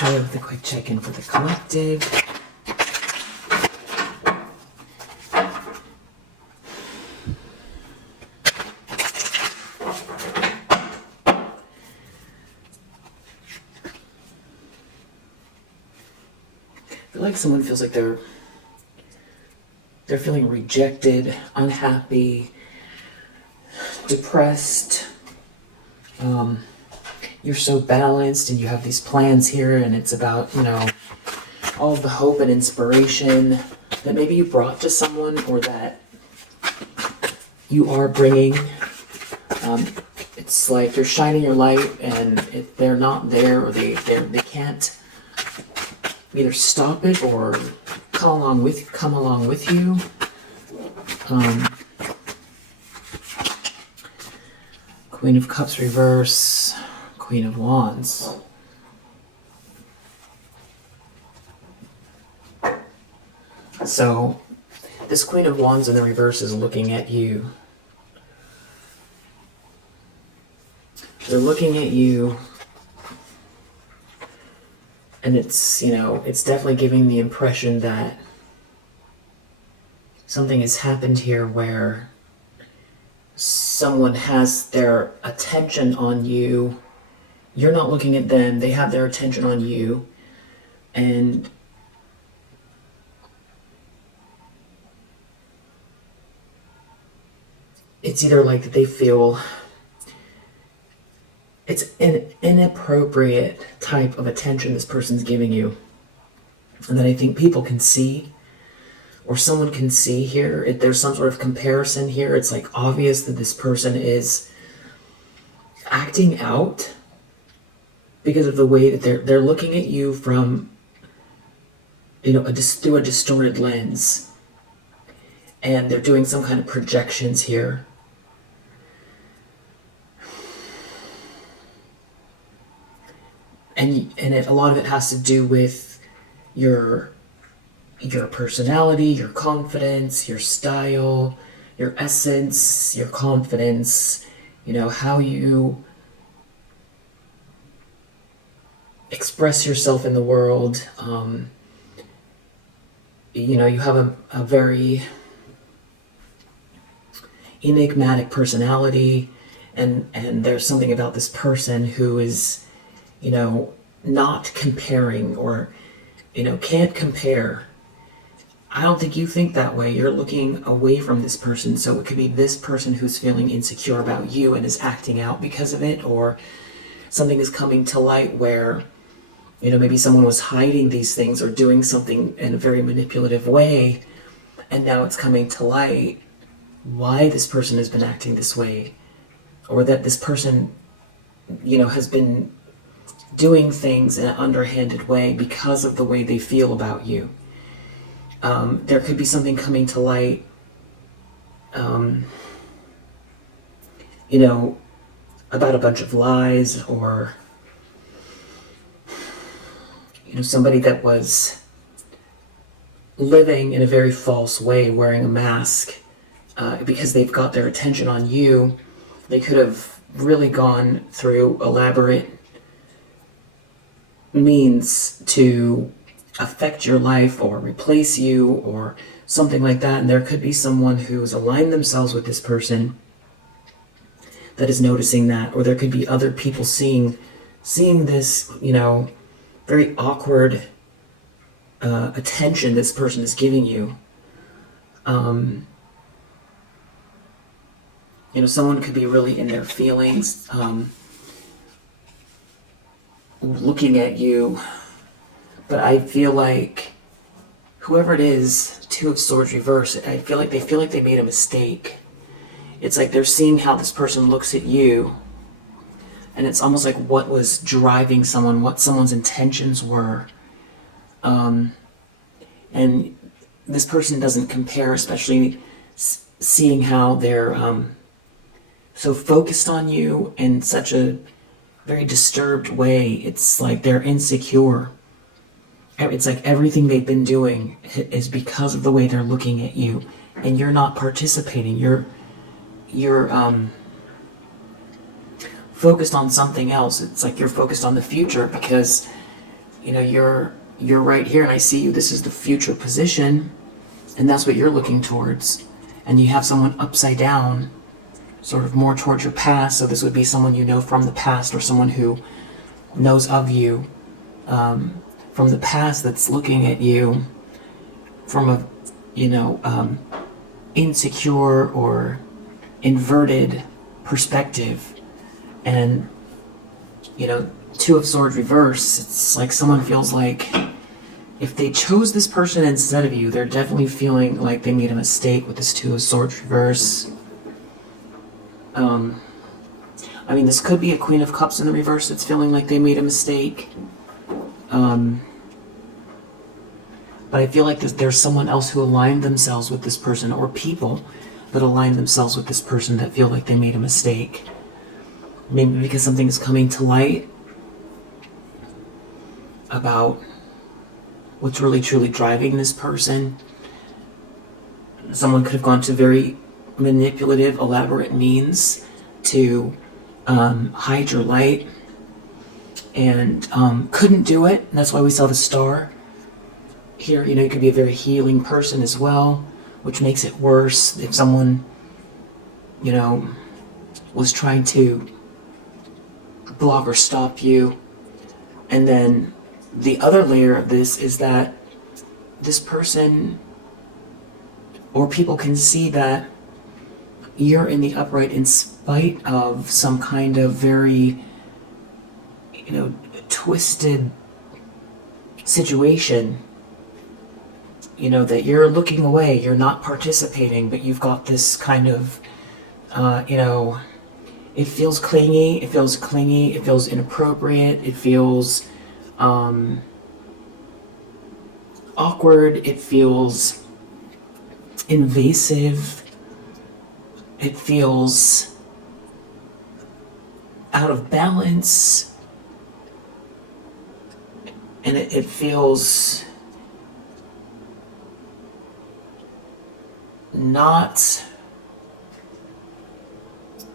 start with a quick check-in for the collective. I feel like someone feels like they're feeling rejected, unhappy, depressed. You're so balanced and you have these plans here, and it's about, all of the hope and inspiration that maybe you brought to someone or that you are bringing. It's like you're shining your light, and if they're not there, or they can't either stop it or come along with you. Queen of Cups reverse, Queen of Wands. So this Queen of Wands in the reverse is looking at you. They're looking at you, and it's, it's definitely giving the impression that something has happened here where someone has their attention on you. You're not looking at them. They have their attention on you. And it's either like that they feel it's an inappropriate type of attention this person's giving you, and that I think people can see, or someone can see here. If there's some sort of comparison here, it's like obvious that this person is acting out because of the way that they're looking at you from, through a distorted lens, and they're doing some kind of projections here. And a lot of it has to do with your personality, your confidence, your style, your essence, your confidence, how you express yourself in the world. You have a very enigmatic personality, and there's something about this person who is, not comparing, or, can't compare. I don't think you think that way. You're looking away from this person, so it could be this person who's feeling insecure about you and is acting out because of it, or something is coming to light where, maybe someone was hiding these things or doing something in a very manipulative way, and now it's coming to light why this person has been acting this way, or that this person, has been doing things in an underhanded way because of the way they feel about you. There could be something coming to light, about a bunch of lies, or, somebody that was living in a very false way, wearing a mask, because they've got their attention on you. They could have really gone through elaborate means to affect your life or replace you or something like that. And there could be someone who's aligned themselves with this person that is noticing that, or there could be other people seeing this, very awkward attention this person is giving you. Someone could be really in their feelings, looking at you. But I feel like whoever it is, Two of Swords reverse, I feel like they made a mistake. It's like they're seeing how this person looks at you, and it's almost like what was driving someone, what someone's intentions were. And this person doesn't compare, especially seeing how they're so focused on you in such a very disturbed way. It's like they're insecure. It's like everything they've been doing is because of the way they're looking at you, and you're not participating. You're focused on something else. It's like you're focused on the future because you know, you're right here and I see you, this is the future position, and that's what you're looking towards. And you have someone upside down, sort of more towards your past, so this would be someone you know from the past, or someone who knows of you from the past that's looking at you from a, you know, insecure or inverted perspective. And, you know, Two of Swords reverse, it's like someone feels like if they chose this person instead of you, they're definitely feeling like they made a mistake with this Two of Swords reverse. I mean, this could be a Queen of Cups in the reverse that's feeling like they made a mistake. But I feel like there's someone else who aligned themselves with this person, or people that aligned themselves with this person that feel like they made a mistake. Maybe because something is coming to light about what's really truly driving this person. Someone could have gone to very manipulative, elaborate means to hide your light, and couldn't do it. And that's why we saw the star here. You know, you could be a very healing person as well, which makes it worse if someone, you know, was trying to block or stop you. And then the other layer of this is that this person or people can see that you're in the upright in spite of some kind of very, you know, twisted situation. You know, that you're looking away, you're not participating, but you've got this kind of, you know, it feels clingy, it feels inappropriate, it feels awkward, it feels invasive, it feels out of balance, and it feels not,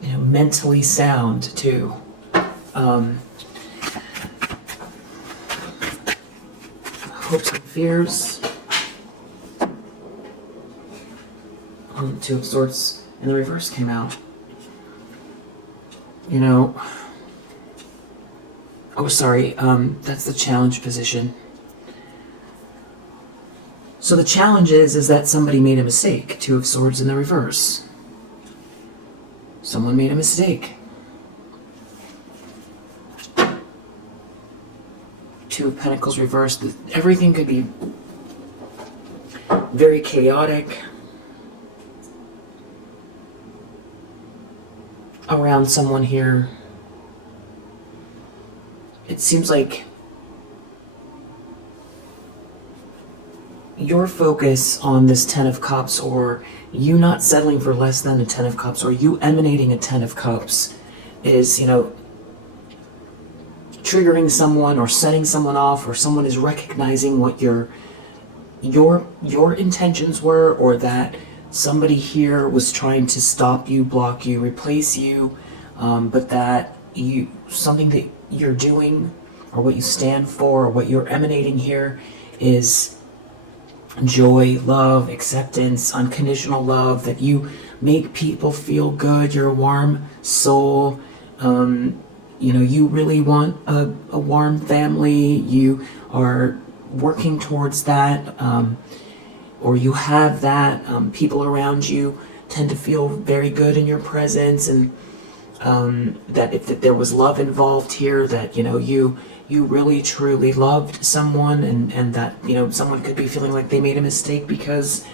you know, mentally sound too. Hopes and fears. Two of Swords in the reverse came out. You know, oh sorry, that's the challenge position. So the challenge is that somebody made a mistake. Two of Swords in the reverse. Someone made a mistake. Two of Pentacles reversed. Everything could be very chaotic around someone here. It seems like your focus on this Ten of Cups, or you not settling for less than a Ten of Cups, or you emanating a Ten of Cups, is, you know, triggering someone or setting someone off, or someone is recognizing what your intentions were, or that somebody here was trying to stop you, block you, replace you, but that something that you're doing, or what you stand for, or what you're emanating here is joy, love, acceptance, unconditional love, that you make people feel good, you're a warm soul, you know, you really want a warm family, you are working towards that, or you have that, people around you tend to feel very good in your presence, and that if there was love involved here, that, you know, you really truly loved someone, and that, you know, someone could be feeling like they made a mistake because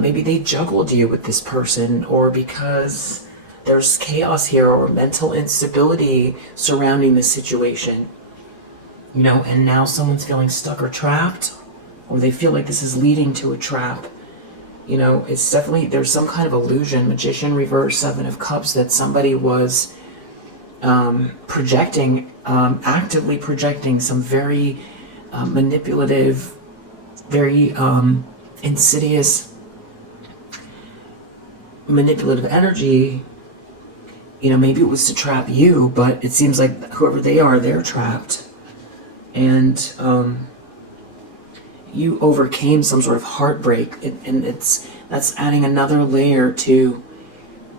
maybe they juggled you with this person, or because there's chaos here, or mental instability surrounding the situation, you know, and now someone's feeling stuck or trapped, or they feel like this is leading to a trap. You know, it's definitely, there's some kind of illusion. Magician reverse, Seven of Cups, that somebody was projecting, actively projecting some very manipulative, very insidious, manipulative energy. You know, maybe it was to trap you, but it seems like whoever they are, they're trapped. and you overcame some sort of heartbreak, and that's adding another layer to.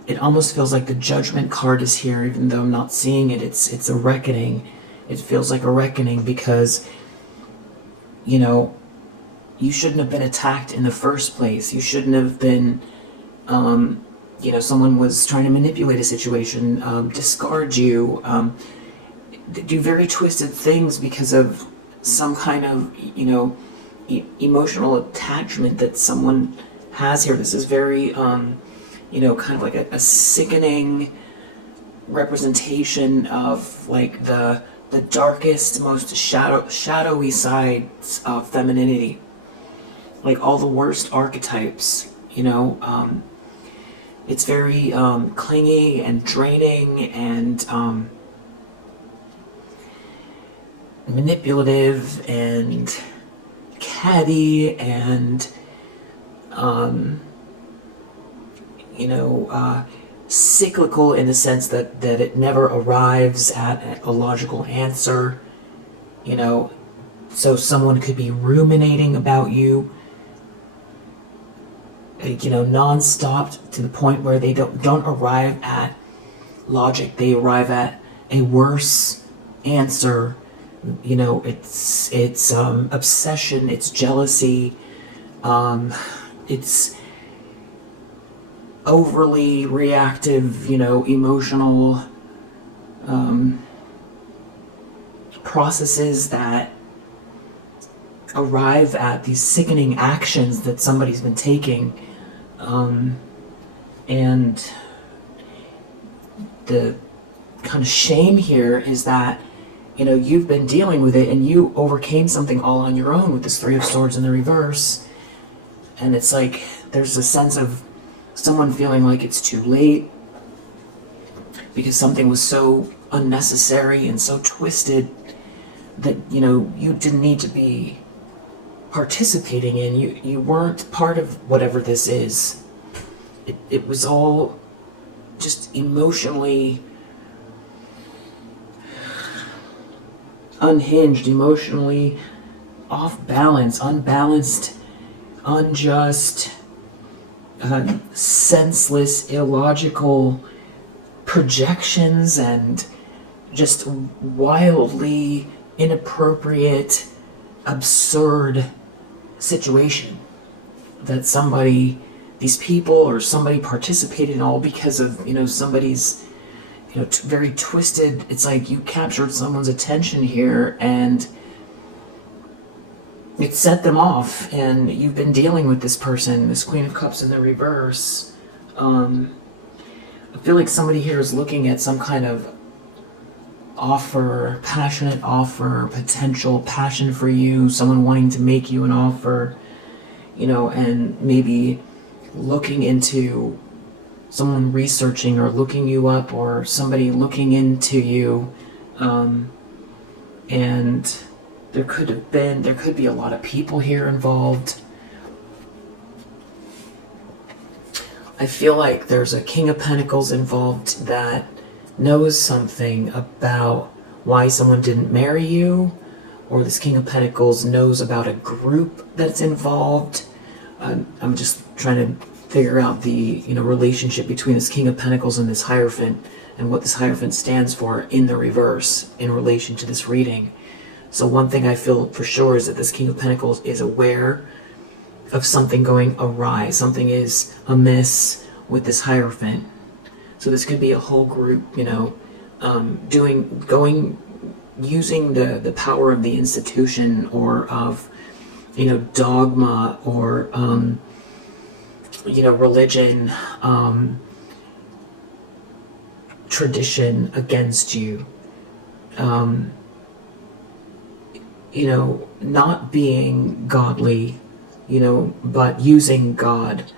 It almost feels like the Judgment card is here, even though I'm not seeing it. It's a reckoning. It feels like a reckoning because, you know, you shouldn't have been attacked in the first place. You shouldn't have been, you know, someone was trying to manipulate a situation, discard you, do very twisted things because of some kind of, you know, emotional attachment that someone has here. This is very, you know, kind of like a sickening representation of like the darkest, most shadowy sides of femininity, like all the worst archetypes. You know, it's very clingy and draining and manipulative and catty and you know, cyclical in the sense that it never arrives at a logical answer. You know, so someone could be ruminating about you, you know, non-stop to the point where they don't arrive at logic. They arrive at a worse answer. You know, it's obsession, it's jealousy, it's overly reactive, you know, emotional processes that arrive at these sickening actions that somebody's been taking, and the kind of shame here is that, you know, you've been dealing with it and you overcame something all on your own with this Three of Swords in the reverse, and it's like there's a sense of someone feeling like it's too late because something was so unnecessary and so twisted that, you know, you didn't need to be participating in. You weren't part of whatever this is. It was all just emotionally unhinged, emotionally off balance, unbalanced, unjust, senseless, illogical projections and just wildly inappropriate, absurd situation that these people or somebody participated in, all because of, you know, somebody's, you know, very twisted. It's like you captured someone's attention here and it set them off, and you've been dealing with this person, this Queen of Cups in the reverse. I feel like somebody here is looking at some kind of offer, passionate offer, potential passion for you, someone wanting to make you an offer, you know, and maybe looking into someone researching or looking you up, or somebody looking into you, and there could be a lot of people here involved. I feel like there's a King of Pentacles involved that knows something about why someone didn't marry you, or this King of Pentacles knows about a group that's involved. I'm just trying to figure out the, you know, relationship between this King of Pentacles and this Hierophant, and what this Hierophant stands for in the reverse in relation to this reading. So one thing I feel for sure is that this King of Pentacles is aware of something going awry. Something is amiss with this Hierophant. So this could be a whole group, you know, using the power of the institution, or of, you know, dogma, or, you know, religion, tradition against you. You know, not being godly, you know, but using God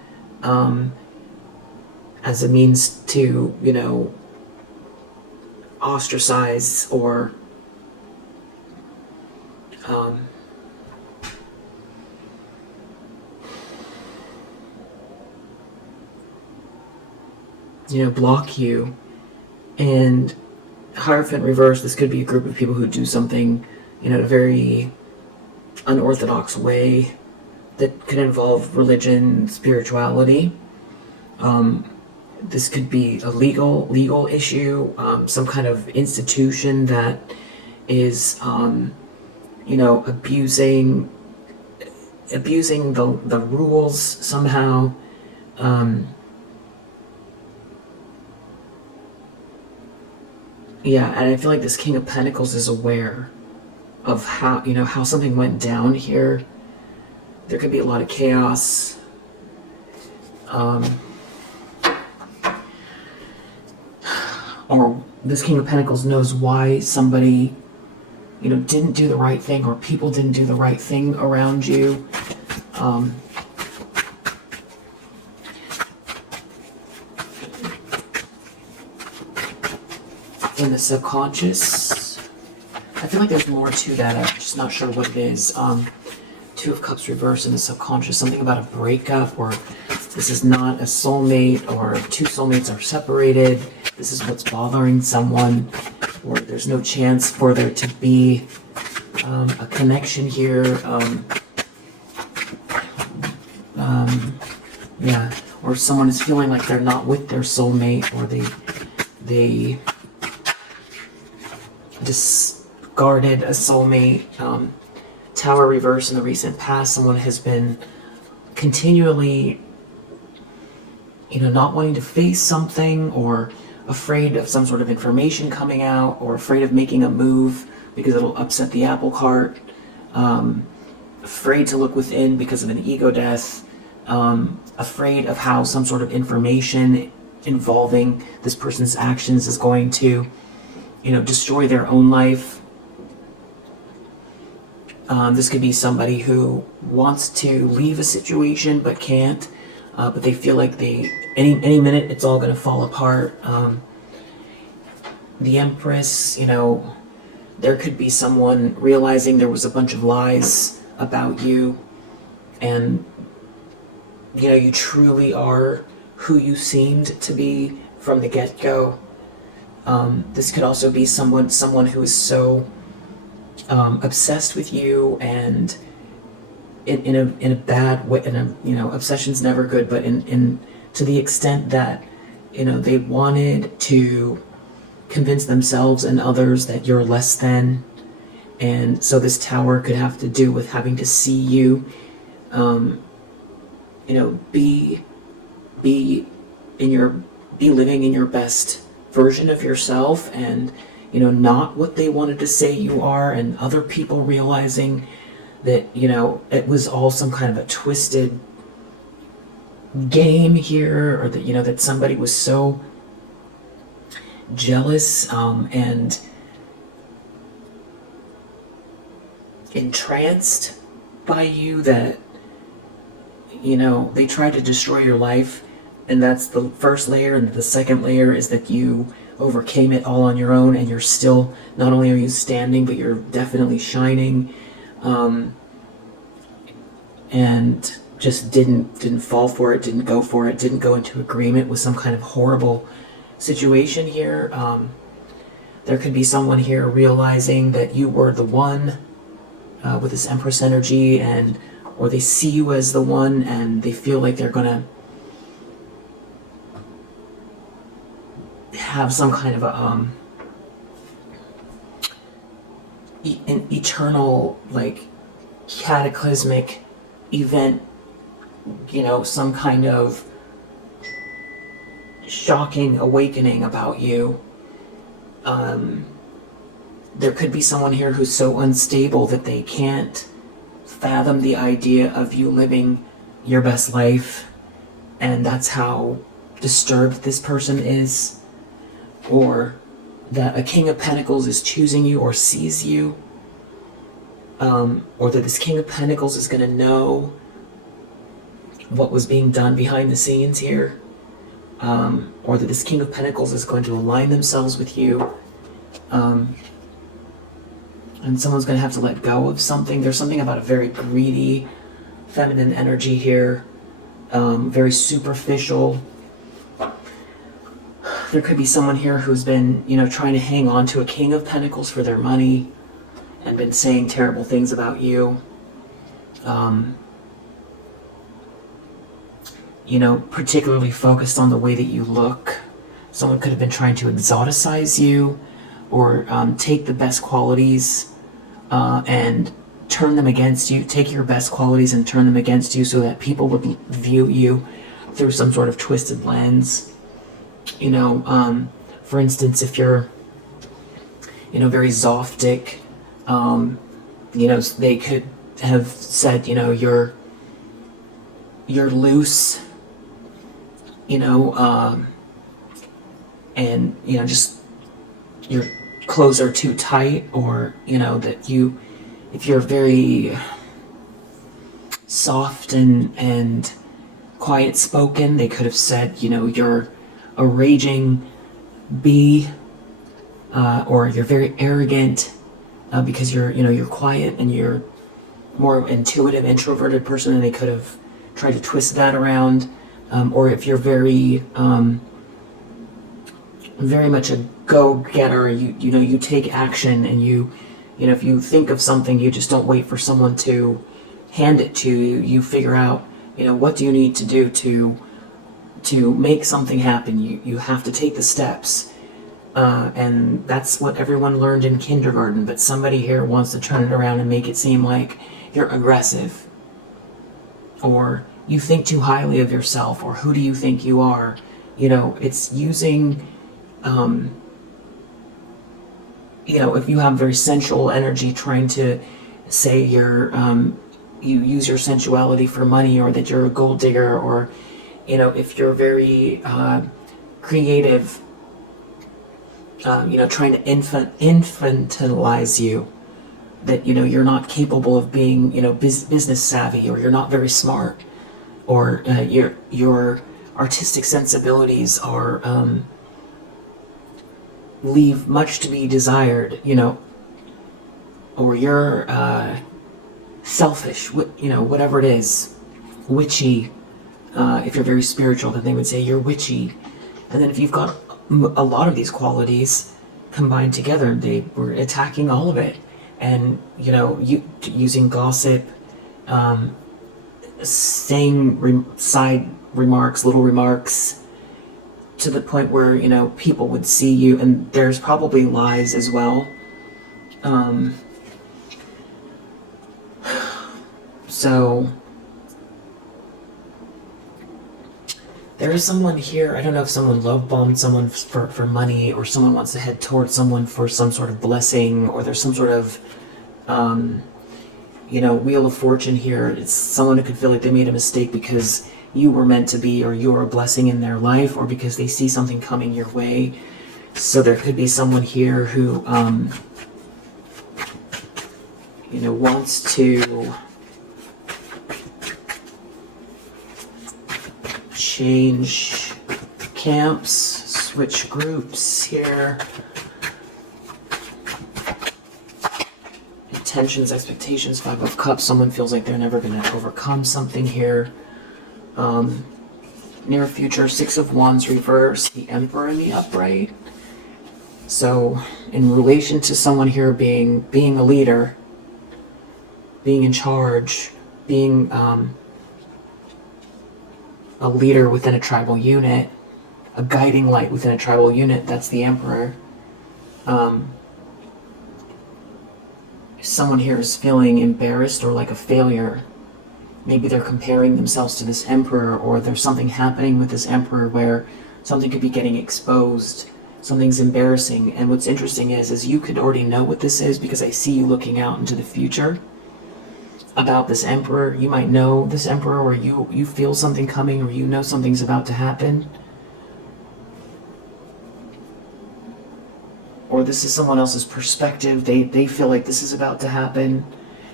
as a means to, you know, ostracize or you know, block you. And Hierophant reverse, this could be a group of people who do something in a very unorthodox way that could involve religion, spirituality. This could be a legal issue, some kind of institution that is, abusing the rules somehow. Yeah, and I feel like this King of Pentacles is aware of how something went down here. There could be a lot of chaos. Or this King of Pentacles knows why somebody, didn't do the right thing, or people didn't do the right thing around you. In the subconscious, I feel like there's more to that. I'm just not sure what it is. Two of Cups reversed in the subconscious, something about a breakup, or this is not a soulmate, or two soulmates are separated. This is what's bothering someone, or there's no chance for there to be a connection here. Yeah, or someone is feeling like they're not with their soulmate, or they discarded a soulmate. Tower reverse in the recent past, someone has been continually, not wanting to face something, or afraid of some sort of information coming out, or afraid of making a move because it'll upset the apple cart, afraid to look within because of an ego death, afraid of how some sort of information involving this person's actions is going to, destroy their own life. This could be somebody who wants to leave a situation but can't, but they feel like any minute it's all going to fall apart. The Empress, there could be someone realizing there was a bunch of lies about you, and you truly are who you seemed to be from the get-go. This could also be someone who is so obsessed with you, and in a bad way. Obsession's never good, but in to the extent that they wanted to convince themselves and others that you're less than, and so this Tower could have to do with having to see you, be living in your best version of yourself, and not what they wanted to say you are, and other people realizing that it was all some kind of a twisted game here, or that that somebody was so jealous and entranced by you that they tried to destroy your life. And that's the first layer, and the second layer is that you overcame it all on your own, and you're still, not only are you standing, but you're definitely shining, and just didn't fall for it, didn't go for it, didn't go into agreement with some kind of horrible situation here. There could be someone here realizing that you were the one with this Empress energy, or they see you as the one, and they feel like they're gonna have some kind of an eternal, like, cataclysmic event, some kind of shocking awakening about you. There could be someone here who's so unstable that they can't fathom the idea of you living your best life, and that's how disturbed this person is. Or that a King of Pentacles is choosing you or sees you, or that this King of Pentacles is going to know what was being done behind the scenes here, or that this King of Pentacles is going to align themselves with you, and someone's going to have to let go of something. There's something about a very greedy feminine energy here, very superficial. There could be someone here who's been, trying to hang on to a King of Pentacles for their money, and been saying terrible things about you. Particularly focused on the way that you look. Someone could have been trying to exoticize you, or take the best qualities and turn them against you. Take your best qualities and turn them against you so that people would view you through some sort of twisted lens. For instance, if you're, very Zoftic, they could have said, you're loose, and, just your clothes are too tight, or, if you're very soft and quiet spoken, they could have said, you're a raging bee, or you're very arrogant, because you're quiet and you're more intuitive, introverted person, and they could have tried to twist that around. Or if you're very much a go-getter, you take action, and if you think of something, you just don't wait for someone to hand it to you. You figure out, what do you need to do to make something happen. You have to take the steps. And that's what everyone learned in kindergarten, but somebody here wants to turn it around and make it seem like you're aggressive, or you think too highly of yourself, or who do you think you are? It's using, if you have very sensual energy, trying to say you use your sensuality for money, or that you're a gold digger, or, if you're very creative, trying to infantilize you, that, you're not capable of being, business savvy, or you're not very smart, or your artistic sensibilities are, leave much to be desired, or you're selfish, whatever it is, witchy. If you're very spiritual, then they would say you're witchy. And then if you've got a lot of these qualities combined together, they were attacking all of it. And, using gossip, saying side remarks, little remarks, to the point where, people would see you, and there's probably lies as well. So there is someone here, I don't know if someone love-bombed someone for money, or someone wants to head towards someone for some sort of blessing, or there's some sort of, Wheel of Fortune here. It's someone who could feel like they made a mistake because you were meant to be, or you're a blessing in their life, or because they see something coming your way. So there could be someone here who, wants to change camps, switch groups here. Intentions, expectations, 5 of Cups. Someone feels like they're never going to overcome something here. Near future, 6 of Wands reverse, the Emperor in the upright. So in relation to someone here being a leader, being in charge, being a leader within a tribal unit, a guiding light within a tribal unit, that's the Emperor. Someone here is feeling embarrassed or like a failure. Maybe they're comparing themselves to this Emperor, or there's something happening with this Emperor where something could be getting exposed, something's embarrassing. And what's interesting is you could already know what this is, because I see you looking out into the future about this Emperor. You might know this Emperor, or you feel something coming, or something's about to happen. Or this is someone else's perspective. They feel like this is about to happen.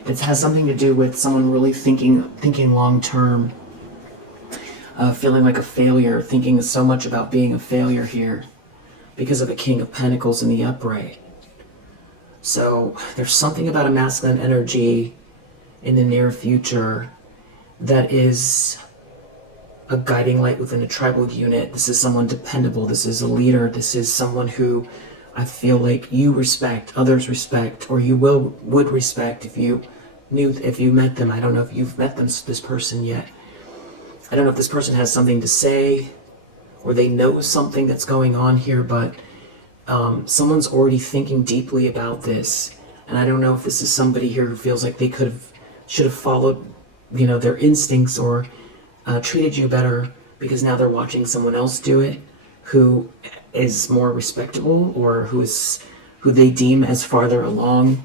It has something to do with someone really thinking long term, feeling like a failure, thinking so much about being a failure here because of the King of Pentacles in the upright. So there's something about a masculine energy in the near future that is a guiding light within a tribal unit. This is someone dependable. This is a leader. This is someone who I feel like you respect, others respect, or you would respect if you met them. I don't know if you've met this person yet. I don't know if this person has something to say or they know something that's going on here, but someone's already thinking deeply about this. And I don't know if this is somebody here who feels like they should have followed, their instincts or treated you better because now they're watching someone else do it who is more respectable or who they deem as farther along.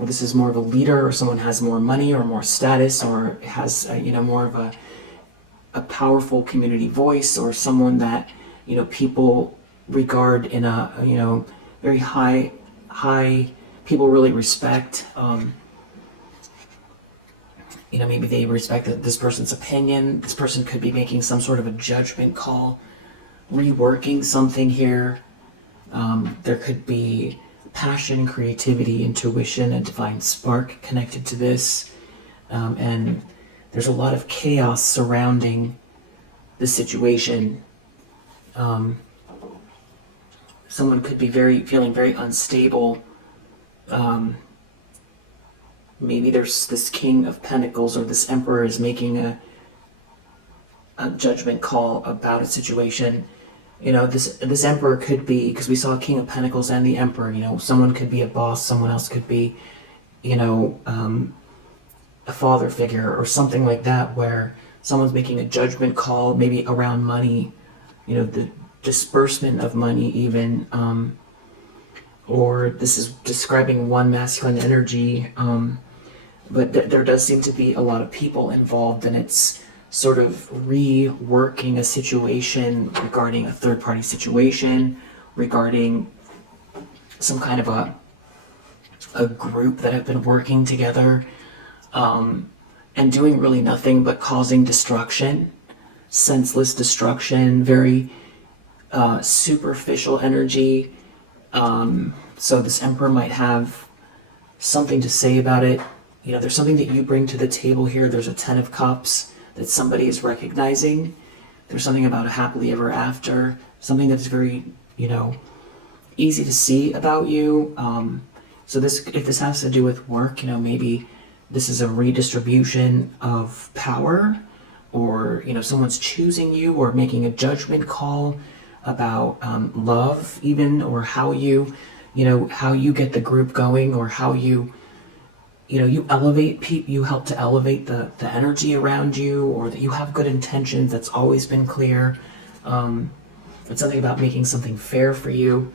Or this is more of a leader, or someone has more money or more status or has more of a powerful community voice, or someone that people regard in a very high people really respect. Maybe they respect this person's opinion. This person could be making some sort of a judgment call, reworking something here. There could be passion, creativity, intuition, a divine spark connected to this. And there's a lot of chaos surrounding the situation. Someone could be feeling very unstable. Maybe there's this King of Pentacles or this Emperor is making a judgment call about a situation. This Emperor could be, because we saw King of Pentacles and the Emperor, someone could be a boss, someone else could be, a father figure or something like that, where someone's making a judgment call, maybe around money, the disbursement of money even, or this is describing one masculine energy, but there does seem to be a lot of people involved, and it's sort of reworking a situation regarding a third-party situation, regarding some kind of a group that have been working together, and doing really nothing but causing destruction, senseless destruction, very superficial energy. So this Emperor might have something to say about it. There's something that you bring to the table here. There's a 10 of Cups that somebody is recognizing. There's something about a happily ever after, something that's very, easy to see about you. So if this has to do with work, maybe this is a redistribution of power, or, someone's choosing you or making a judgment call about love even, or how you get the group going, or how you elevate people, you help to elevate the energy around you, or that you have good intentions. That's always been clear. It's something about making something fair for you.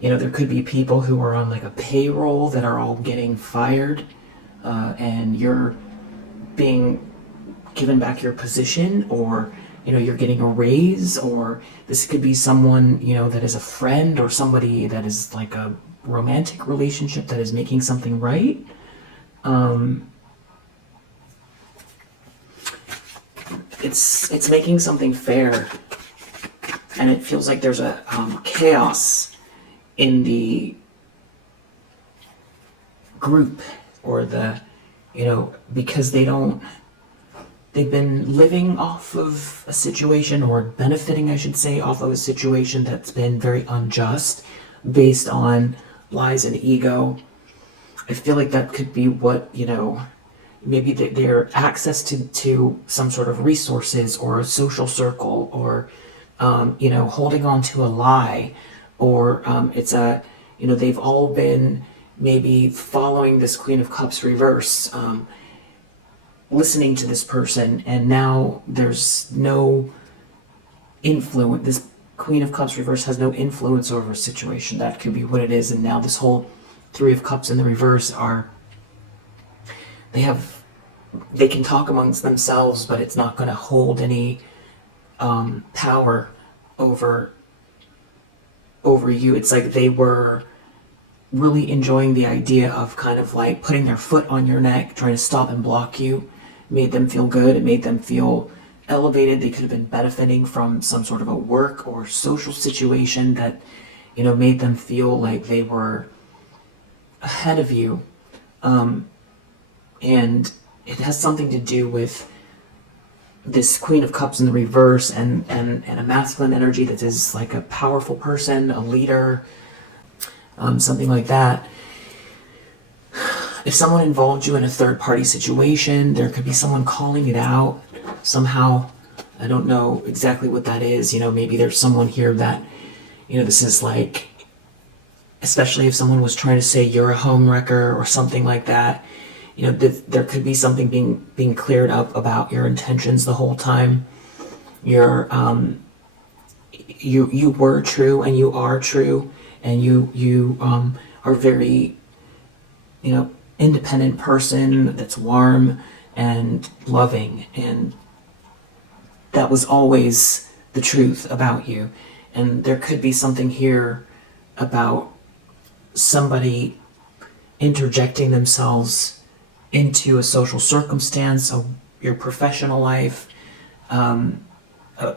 There could be people who are on like a payroll that are all getting fired, and you're being given back your position, or you're getting a raise, or this could be someone that is a friend, or somebody that is like a romantic relationship that is making something right. It's making something fair, and it feels like there's a chaos in the group, or because they've been living off of a situation, or benefiting, I should say, off of a situation that's been very unjust, based on lies and ego. I feel like that could be what, maybe their access to some sort of resources, or a social circle, or, holding on to a lie, or they've all been maybe following this Queen of Cups reverse, listening to this person, and now there's no influence. This Queen of Cups reverse has no influence over a situation. That could be what it is. And now this whole Three of Cups in the reverse they can talk amongst themselves, but it's not going to hold any power over you. It's like they were really enjoying the idea of kind of like putting their foot on your neck, trying to stop and block you. It made them feel good. It made them feel elevated. They could have been benefiting from some sort of a work or social situation that, made them feel like they were ahead of you. And it has something to do with this Queen of Cups in the reverse, and a masculine energy that is like a powerful person, a leader. something like that. If someone involved you in a third-party situation, there could be someone calling it out somehow. I don't know exactly what that is. Maybe there's someone here that, this is like, especially if someone was trying to say you're a home wrecker or something like that. There could be something being cleared up about your intentions the whole time. You were true, and you are true, and you are very, independent person that's warm and loving, and that was always the truth about you. And there could be something here about somebody interjecting themselves into a social circumstance, your professional life, a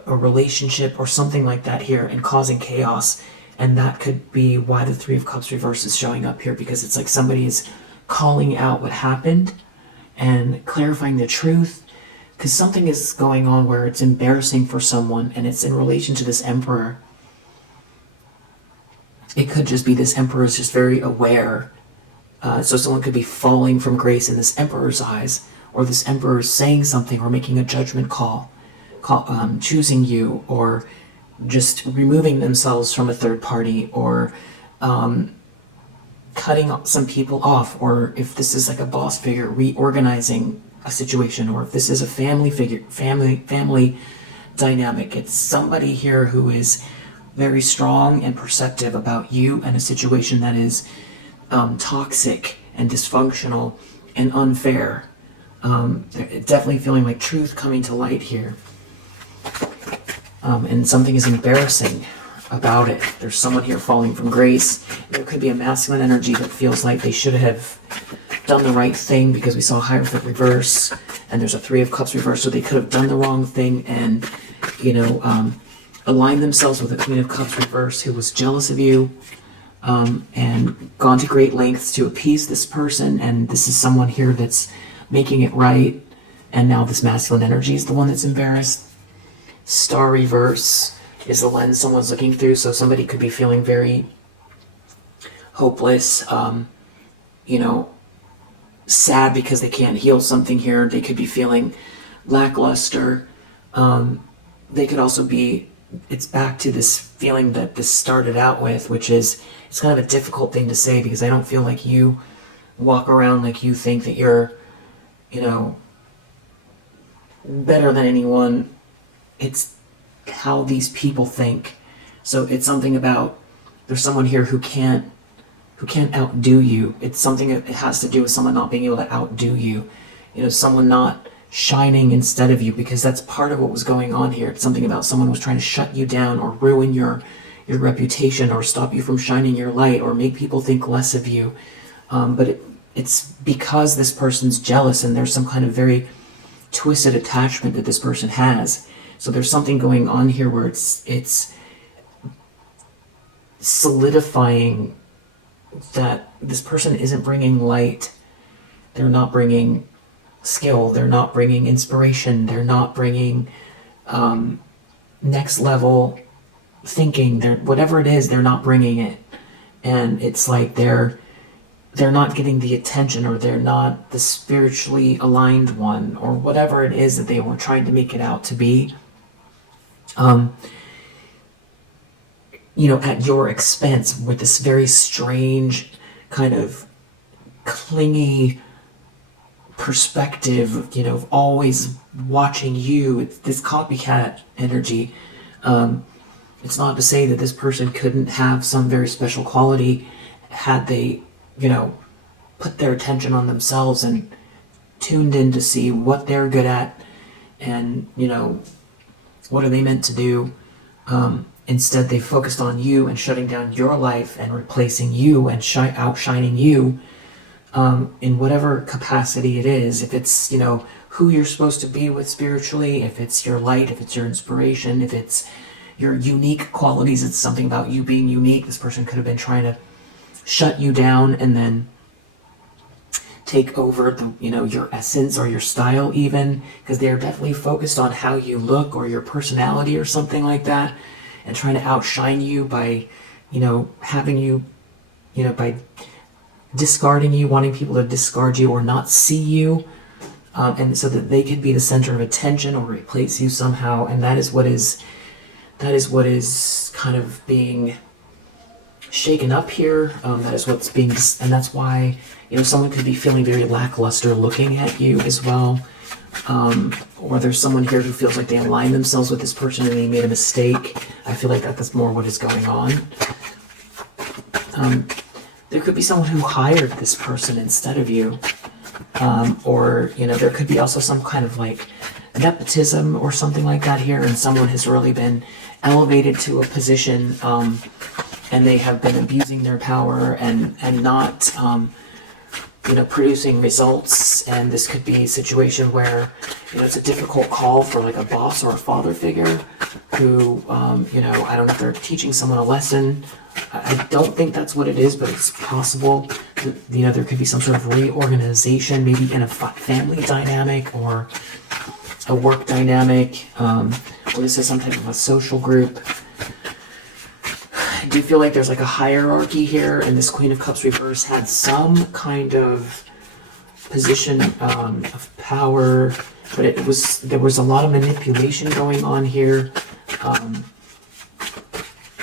relationship or something like that here, and causing chaos. And that could be why the Three of Cups reverse is showing up here, because it's like somebody is calling out what happened and clarifying the truth, because something is going on where it's embarrassing for someone, and it's in relation to this Emperor. It could just be this Emperor is just very aware. So someone could be falling from grace in this Emperor's eyes, or this Emperor is saying something or making a judgment call, choosing you, or just removing themselves from a third party, or cutting some people off, or if this is like a boss figure, reorganizing a situation, or if this is a family dynamic. It's somebody here who is very strong and perceptive about you and a situation that is toxic and dysfunctional and unfair. Definitely feeling like truth coming to light here. And something is embarrassing about it. There's someone here falling from grace. There could be a masculine energy that feels like they should have done the right thing, because we saw Hierophant reverse, and there's a Three of Cups reverse, so they could have done the wrong thing and, aligned themselves with a Queen of Cups reverse who was jealous of you, and gone to great lengths to appease this person. And this is someone here that's making it right, and now this masculine energy is the one that's embarrassed. Star reverse is the lens someone's looking through, so somebody could be feeling very hopeless, sad because they can't heal something here. They could be feeling lackluster. They could also be, it's back to this feeling that this started out with, which is, it's kind of a difficult thing to say, because I don't feel like you walk around like you think that you're, better than anyone. It's how these people think. So it's something about, there's someone here who can't outdo you. It's something that it has to do with someone not being able to outdo you. Someone not shining instead of you, because that's part of what was going on here. It's something about someone was trying to shut you down or ruin your reputation, or stop you from shining your light, or make people think less of you. But it's because this person's jealous, and there's some kind of very twisted attachment that this person has. So there's something going on here where it's solidifying that this person isn't bringing light. They're not bringing skill. They're not bringing inspiration. They're not bringing next level thinking. Whatever it is, they're not bringing it. And it's like they're not getting the attention, or they're not the spiritually aligned one, or whatever it is that they were trying to make it out to be. At your expense, with this very strange kind of clingy perspective, always watching you. It's this copycat energy. It's not to say that this person couldn't have some very special quality had they, put their attention on themselves and tuned in to see what they're good at, and, what are they meant to do. Instead, they focused on you and shutting down your life and replacing you and outshining you in whatever capacity it is. If it's, who you're supposed to be with spiritually, if it's your light, if it's your inspiration, if it's your unique qualities, it's something about you being unique. This person could have been trying to shut you down and then take over your essence or your style, even, because they're definitely focused on how you look or your personality or something like that, and trying to outshine you by, having you, by discarding you, wanting people to discard you or not see you, and so that they could be the center of attention or replace you somehow. And that is what is kind of being shaken up here. That is what's being, and that's why, someone could be feeling very lackluster looking at you as well. Or there's someone here who feels like they aligned themselves with this person and they made a mistake. I feel like that's more what is going on. There could be someone who hired this person instead of you. Or, there could be also some kind of like nepotism or something like that here, and someone has really been elevated to a position, and they have been abusing their power and not, producing results. And this could be a situation where, it's a difficult call for like a boss or a father figure who, I don't know if they're teaching someone a lesson. I don't think that's what it is, but it's possible. There could be some sort of reorganization, maybe in a family dynamic or a work dynamic, or this is some type of a social group. I do feel like there's like a hierarchy here, and this Queen of Cups reverse had some kind of position of power, but there was a lot of manipulation going on here.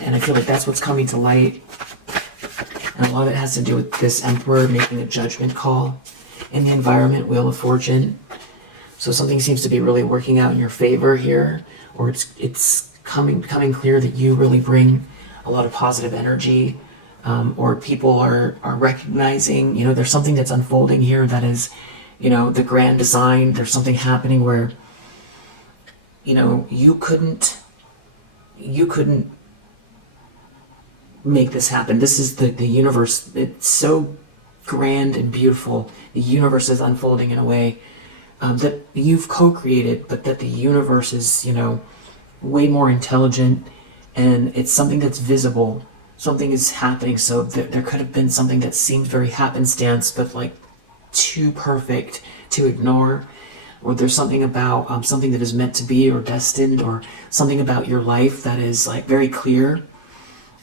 And I feel like that's what's coming to light. And a lot of it has to do with this Emperor making a judgment call in the environment, Wheel of Fortune. So something seems to be really working out in your favor here, or it's becoming clear that you really bring a lot of positive energy, or people are recognizing, there's something that's unfolding here that is, the grand design. There's something happening where, you couldn't make this happen. This is the universe. It's so grand and beautiful. The universe is unfolding in a way that you've co-created, but that the universe is, way more intelligent, and it's something that's visible. Something is happening. So there could have been something that seemed very happenstance, but like too perfect to ignore. Or there's something about something that is meant to be or destined, or something about your life that is like very clear.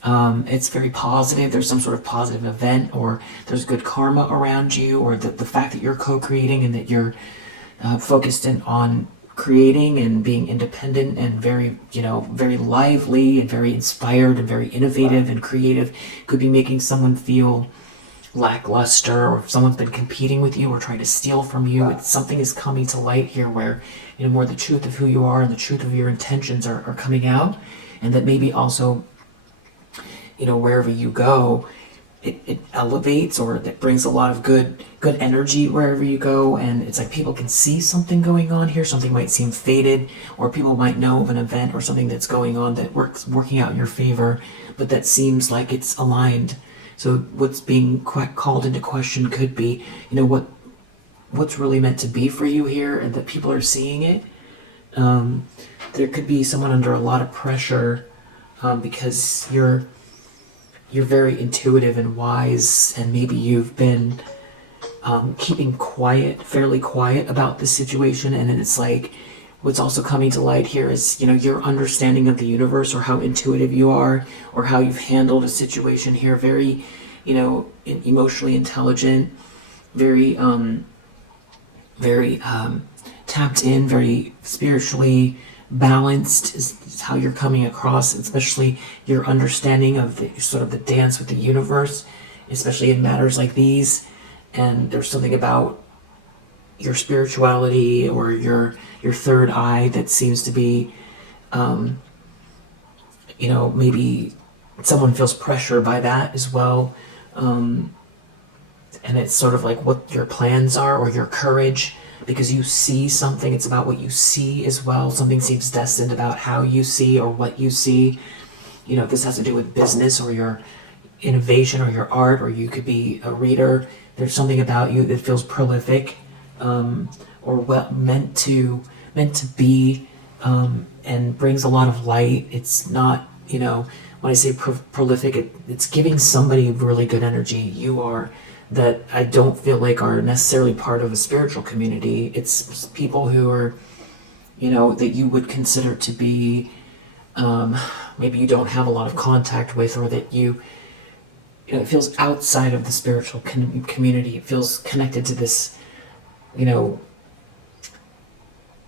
It's very positive. There's some sort of positive event, or there's good karma around you, or the fact that you're co-creating and that you're focused on creating and being independent and very, very lively and very inspired and very innovative and creative could be making someone feel lackluster, or if someone's been competing with you or trying to steal from you. Something is coming to light here where, more the truth of who you are and the truth of your intentions are coming out, and that maybe also, wherever you go, it elevates, or it brings a lot of good energy wherever you go. And it's like people can see something going on here. Something might seem fated, or people might know of an event or something that's going on that working out in your favor, but that seems like it's aligned. So what's being called into question could be, what's really meant to be for you here, and that people are seeing it. There could be someone under a lot of pressure, because you're very intuitive and wise, and maybe you've been keeping fairly quiet about this situation. And it's like, what's also coming to light here is, your understanding of the universe, or how intuitive you are, or how you've handled a situation here. Very, emotionally intelligent, very tapped in, very spiritually balanced is how you're coming across, especially your understanding of the dance with the universe, especially in matters like these. And there's something about your spirituality or your third eye that seems to be, maybe someone feels pressure by that as well. And it's sort of like what your plans are, or your courage, because you see something. It's about what you see as well. Something seems destined about how you see or what you see. This has to do with business or your innovation or your art, or you could be a reader. There's something about you that feels prolific, or meant to be, and brings a lot of light. It's not, when I say prolific, it's giving somebody really good energy. You are that I don't feel like are necessarily part of a spiritual community. It's people who are, that you would consider to be, maybe you don't have a lot of contact with, or that it feels outside of the spiritual community. It feels connected to this,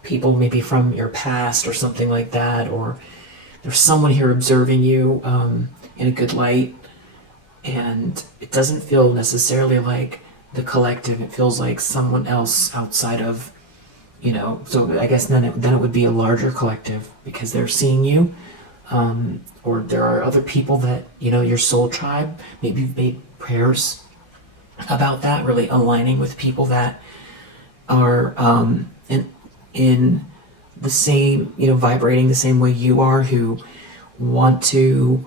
people maybe from your past or something like that, or there's someone here observing you in a good light, and it doesn't feel necessarily like the collective. It feels like someone else outside of, so I guess then it would be a larger collective because they're seeing you, or there are other people that, your soul tribe, maybe you've made prayers about that, really aligning with people that are in the same, vibrating the same way you are, who want to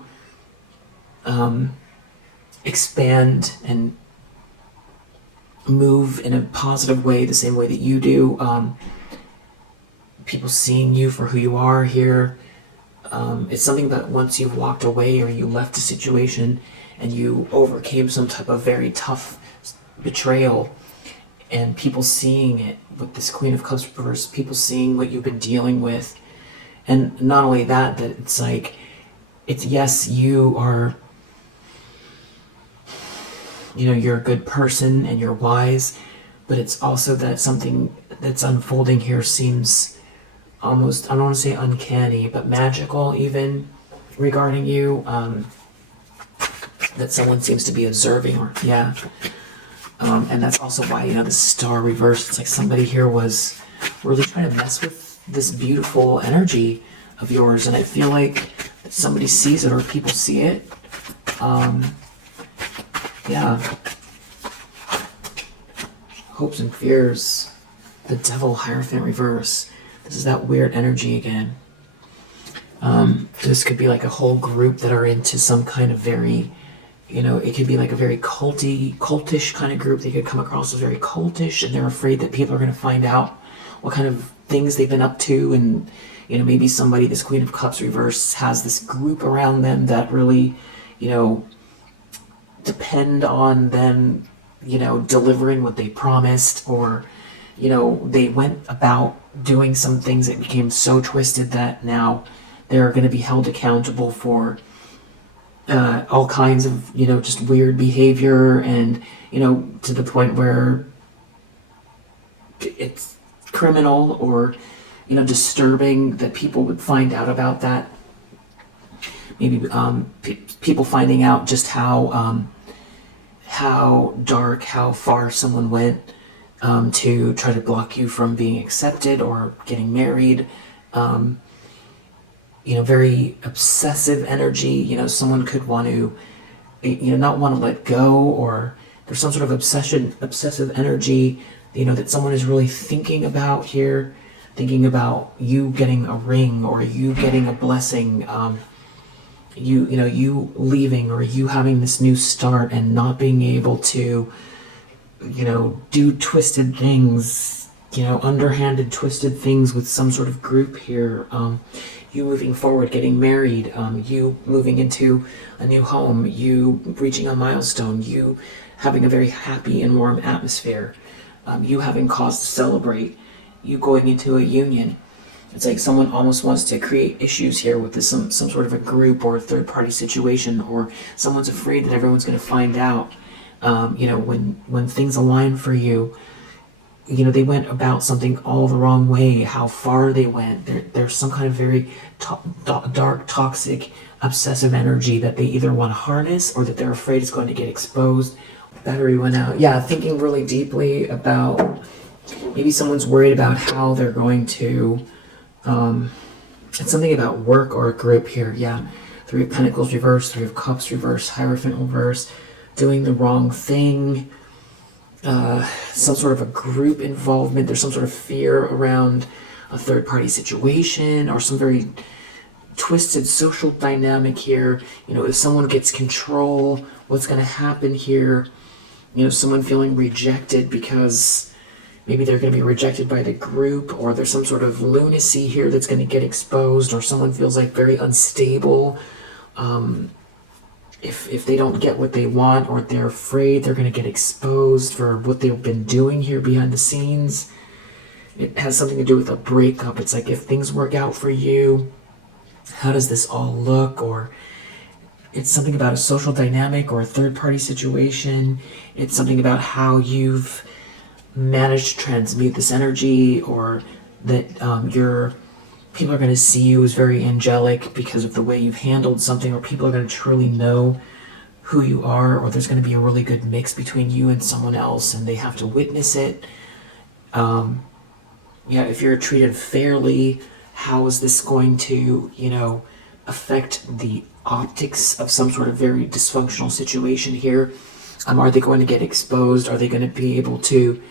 expand and move in a positive way, the same way that you do. People seeing you for who you are here. It's something that once you've walked away or you left a situation and you overcame some type of very tough betrayal, and people seeing it with this Queen of Cups reverse, people seeing what you've been dealing with, and not only that it's like, it's, yes, you are, you're a good person and you're wise, but it's also that something that's unfolding here seems almost, I don't want to say uncanny, but magical even regarding you, that someone seems to be observing, or and that's also why, the star reversed. It's like somebody here was really trying to mess with this beautiful energy of yours, and I feel like somebody sees it or people see it. Hopes and fears, the devil, Hierophant reverse. This is that weird energy again. This could be like a whole group that are into some kind of very, it could be like a very cultish kind of group. They could come across as very cultish, and they're afraid that people are going to find out what kind of things they've been up to. And, maybe somebody, this Queen of Cups reverse, has this group around them that really, depend on them, delivering what they promised, or, they went about doing some things that became so twisted that now they're going to be held accountable for all kinds of, just weird behavior, and, to the point where it's criminal or, disturbing that people would find out about that. Maybe people finding out just how dark, how far someone went to try to block you from being accepted or getting married. Very obsessive energy. Someone could want to, not want to let go, or there's some sort of obsessive energy, that someone is really thinking about here, thinking about you getting a ring, or you getting a blessing, you leaving, or you having this new start and not being able to, do twisted things, underhanded, twisted things with some sort of group here. You moving forward, getting married, you moving into a new home, you reaching a milestone, you having a very happy and warm atmosphere, you having cause to celebrate, you going into a union. It's like someone almost wants to create issues here with this, some sort of a group or a third-party situation, or someone's afraid that everyone's going to find out. When things align for you, they went about something all the wrong way, how far they went. There's some kind of very dark, toxic, obsessive energy that they either want to harness or that they're afraid is going to get exposed. Battery went out. Yeah, thinking really deeply about, maybe someone's worried about how they're going to, it's something about work or a group here. Yeah, Three of Pentacles reverse, Three of Cups reverse, Hierophant reverse, doing the wrong thing. Some sort of a group involvement. There's some sort of fear around a third-party situation, or some very twisted social dynamic here. If someone gets control, what's going to happen here? Someone feeling rejected because maybe they're going to be rejected by the group, or there's some sort of lunacy here that's going to get exposed, or someone feels like very unstable. If they don't get what they want, or they're afraid they're going to get exposed for what they've been doing here behind the scenes. It has something to do with a breakup. It's like, if things work out for you, how does this all look? Or it's something about a social dynamic or a third-party situation. It's something about how you've managed to transmute this energy, or that your people are going to see you as very angelic because of the way you've handled something, or people are going to truly know who you are, or there's going to be a really good mix between you and someone else, and they have to witness it. Yeah, if you're treated fairly, how is this going to, affect the optics of some sort of very dysfunctional situation here? Are they going to get exposed? Are they going to be able to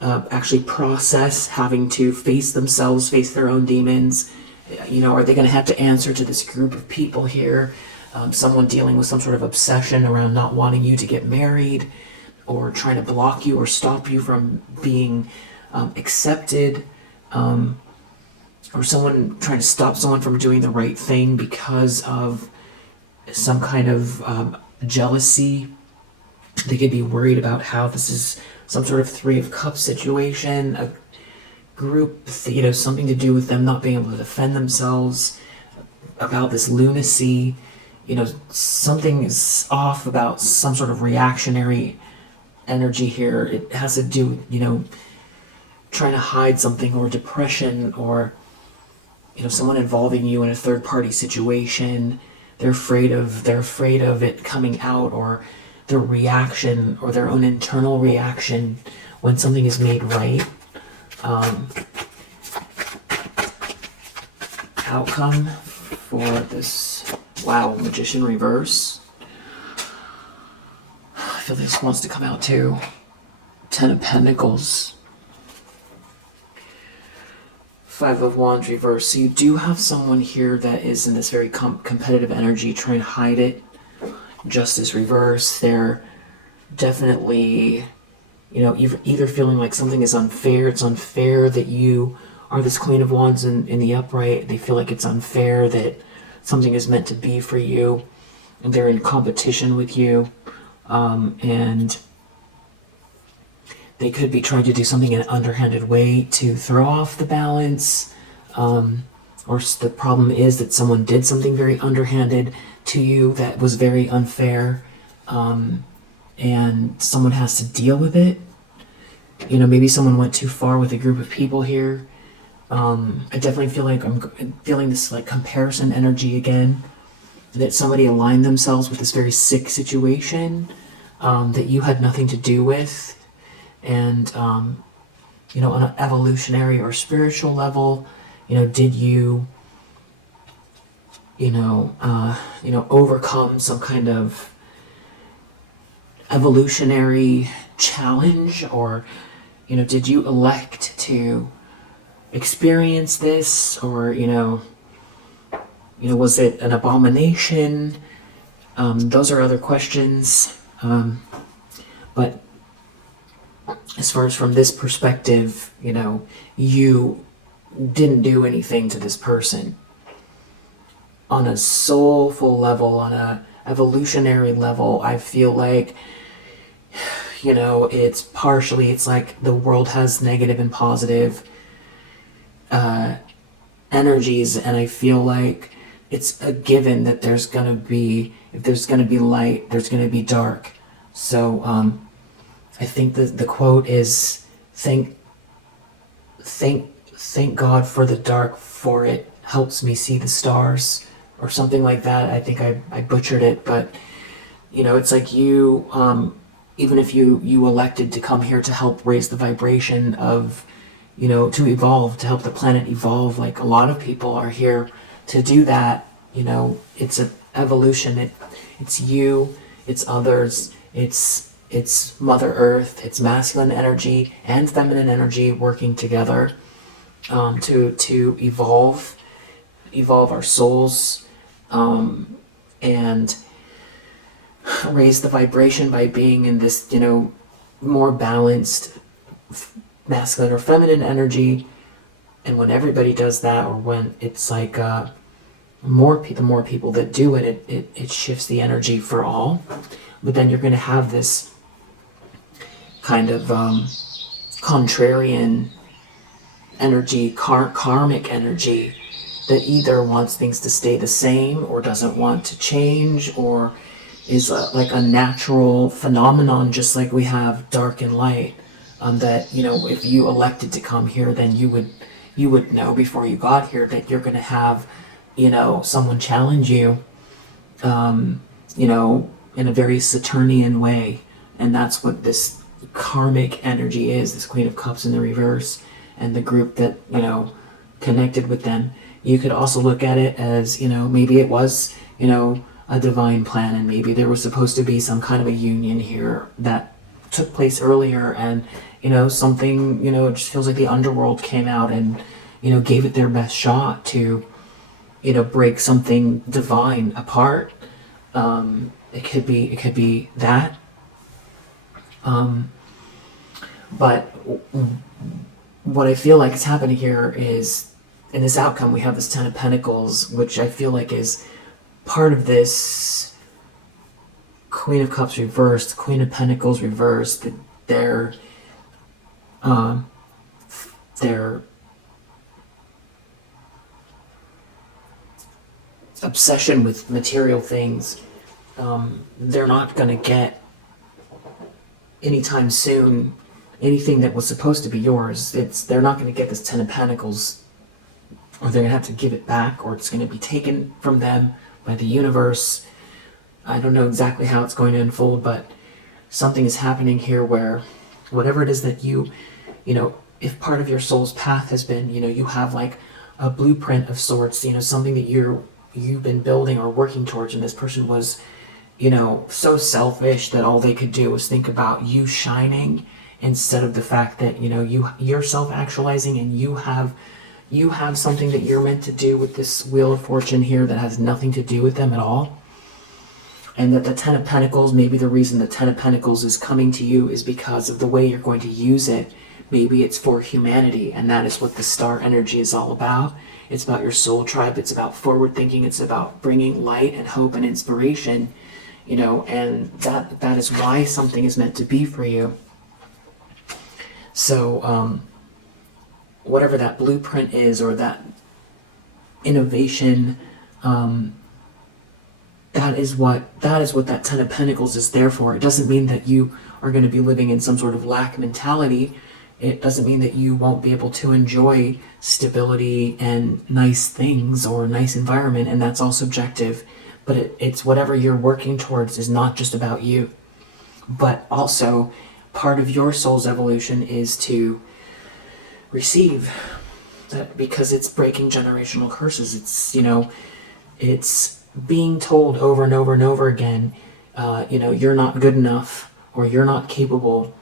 actually process having to face themselves, face their own demons? Are they going to have to answer to this group of people here? Someone dealing with some sort of obsession around not wanting you to get married, or trying to block you or stop you from being accepted, or someone trying to stop someone from doing the right thing because of some kind of jealousy. They could be worried about how this is some sort of Three of Cups situation, a group, something to do with them not being able to defend themselves, about this lunacy. Something is off about some sort of reactionary energy here. It has to do, trying to hide something, or depression, or someone involving you in a third party situation. They're afraid of it coming out, or their reaction, or their own internal reaction when something is made right. Outcome for this, wow, Magician reverse. I feel this wants to come out too. Ten of Pentacles. Five of Wands reverse. So you do have someone here that is in this very competitive energy, trying to hide it. Justice reverse. They're definitely, either feeling like something is unfair. It's unfair that you are this Queen of Wands in the upright. They feel like it's unfair that something is meant to be for you, and they're in competition with you, and they could be trying to do something in an underhanded way to throw off the balance, or the problem is that someone did something very underhanded to you that was very unfair, and someone has to deal with it. Maybe someone went too far with a group of people here. I definitely feel like I'm feeling this like comparison energy again, that somebody aligned themselves with this very sick situation that you had nothing to do with. And, on an evolutionary or spiritual level, did you, overcome some kind of evolutionary challenge, or, did you elect to experience this, or, was it an abomination? Those are other questions. But as far as from this perspective, you didn't do anything to this person. On a soulful level, on a evolutionary level, I feel like, it's like the world has negative and positive energies, and I feel like it's a given that if there's gonna be light, there's gonna be dark. So I think the quote is thank God for the dark, for it helps me see the stars, or something like that. I think I butchered it, but it's like you, even if you elected to come here to help raise the vibration of, to evolve, to help the planet evolve, like a lot of people are here to do that. It's an evolution. It's you, it's others, it's Mother Earth, it's masculine energy and feminine energy working together to evolve our souls, and raise the vibration by being in this, more balanced masculine or feminine energy. And when everybody does that, or when it's like the more people that do it, it shifts the energy for all. But then you're going to have this kind of contrarian energy, karmic energy, that either wants things to stay the same or doesn't want to change, or is like a natural phenomenon, just like we have dark and light. That, you know, if you elected to come here, then you would know before you got here that you're going to have, you know, someone challenge you, you know, in a very Saturnian way. And that's what this karmic energy is, this Queen of Cups in the reverse, and the group that, you know, connected with them. You could also look at it as, you know, maybe it was, you know, a divine plan, and maybe there was supposed to be some kind of a union here that took place earlier, and, you know, something, you know, it just feels like the underworld came out and, you know, gave it their best shot to, you know, break something divine apart. It could be that. But what I feel like is happening here is, in this outcome, we have this Ten of Pentacles, which I feel like is part of this Queen of Cups reversed, Queen of Pentacles reversed, their obsession with material things. They're not going to get anytime soon anything that was supposed to be yours. They're not going to get this Ten of Pentacles, or they're going to have to give it back, or it's going to be taken from them by the universe. I don't know exactly how it's going to unfold, but something is happening here where whatever it is that you know, if part of your soul's path has been, you know, you have like a blueprint of sorts, you know, something that you've been building or working towards, and this person was, you know, so selfish that all they could do was think about you shining, instead of the fact that, you know, you're self-actualizing, and you have something that you're meant to do with this Wheel of Fortune here that has nothing to do with them at all. And that the Ten of Pentacles, maybe the reason the Ten of Pentacles is coming to you is because of the way you're going to use it. Maybe it's for humanity, and that is what the star energy is all about. It's about your soul tribe. It's about forward thinking. It's about bringing light and hope and inspiration, you know, and that is why something is meant to be for you. So whatever that blueprint is, or that innovation, that is what that Ten of Pentacles is there for. It doesn't mean that you are going to be living in some sort of lack mentality. It doesn't mean that you won't be able to enjoy stability and nice things or a nice environment, and that's all subjective. But it's whatever you're working towards is not just about you, but also part of your soul's evolution is to receive that, because it's breaking generational curses. It's, you know, it's being told over and over and over again, you know, you're not good enough, or you're not capable,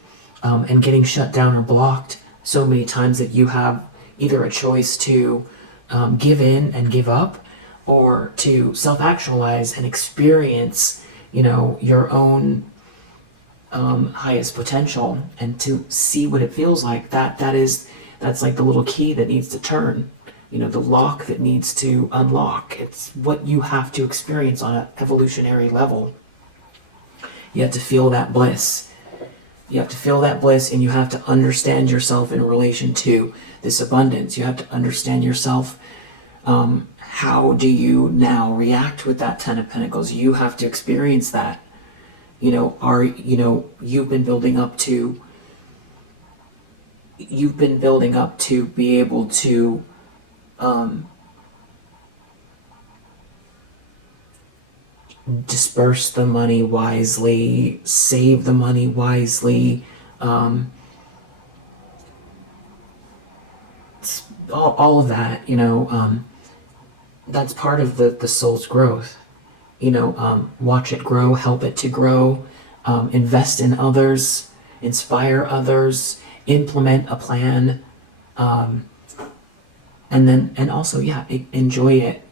and getting shut down or blocked so many times that you have either a choice to give in and give up, or to self-actualize and experience, you know, your own highest potential, and to see what it feels like. That's like the little key that needs to turn, you know, the lock that needs to unlock. It's what you have to experience on an evolutionary level. You have to feel that bliss. You have to feel that bliss, and you have to understand yourself in relation to this abundance. You have to understand yourself. How do you now react with that Ten of Pentacles? You have to experience that. You know, you've been building up to be able to disperse the money wisely, save the money wisely, all of that, you know, that's part of the soul's growth. You know, watch it grow, help it to grow, invest in others, inspire others, implement a plan, and also, yeah, enjoy it.